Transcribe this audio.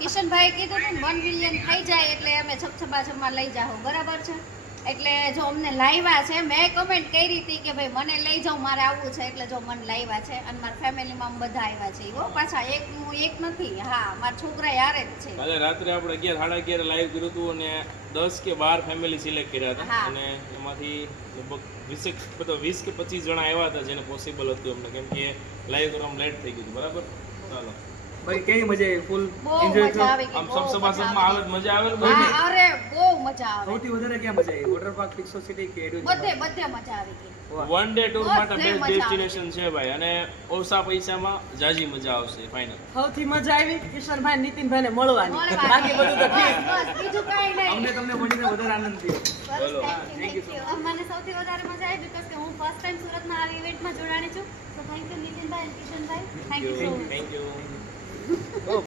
કિશનભાઈ કીધું ને 1 મિલિયન થઈ જાય એટલે અમે છબછબા લઈ જાઓ, બરાબર છે? એટલે જો અમને લાવ્યા છે, મેં કમેન્ટ કરી હતી કે ભાઈ મને લઈ જાઓ, મારે આવવું છે, એટલે જો મને લાવ્યા છે અને મારા ફેમિલીમાં બધા આવ્યા છે. હો પાછા એક નથી, હા મારા છોકરા યારે જ છે. કાલે રાત્રે આપણે 11 સાડા 11 લાઈવ કર્યું હતું અને 10 કે 12 ફેમિલી સિલેક્ટ કર્યા હતા અને એમાંથી લગભગ 20 કે 25 જણા આવ્યા હતા જેને પોસિબલ હતું અમને, કેમ કે લાઈવ કરવામાં લેટ થઈ ગયું. બરાબર, ચાલો ભાઈ કેવી મજા આવી? ફૂલ બહુ એન્જોય મજા આવી કર્યો. ગઈ. આમ સબસબાસમાં આવે મજા આવે ને હા, અરે બહુ મજા આવે. સૌથી વધારે ક્યાં મજા આવી? વોટર પાર્ક, પિક્ચર સિટી કે બધે મજા આવી ગઈ. વન ડે ટૂર માટે બધે બેસ્ટ મજા ડેસ્ટિનેશન છે ભાઈ, અને ઓછા પૈસામાં જાજી મજા આવશે. ફાઇનલ સૌથી મજા આવી કિશનભાઈ નીતિનભાઈ ને મળવાની. મળવાની. બાકી બધું તો ઠીક. બસ બીજું કાંઈ નહીં. અમને તમને મળીને વધારે આનંદ થયો. બસ, thank you. મને સૌથી વધારે મજા આવી બીકોઝ કે હું ફર્સ્ટ ટાઈમ સુરતમાં આવી ઇવેન્ટમાં જોડાણી છું. તો થેન્ક યુ નીતિનભાઈ અને Kishanbhai. Thank you so much. Thank you.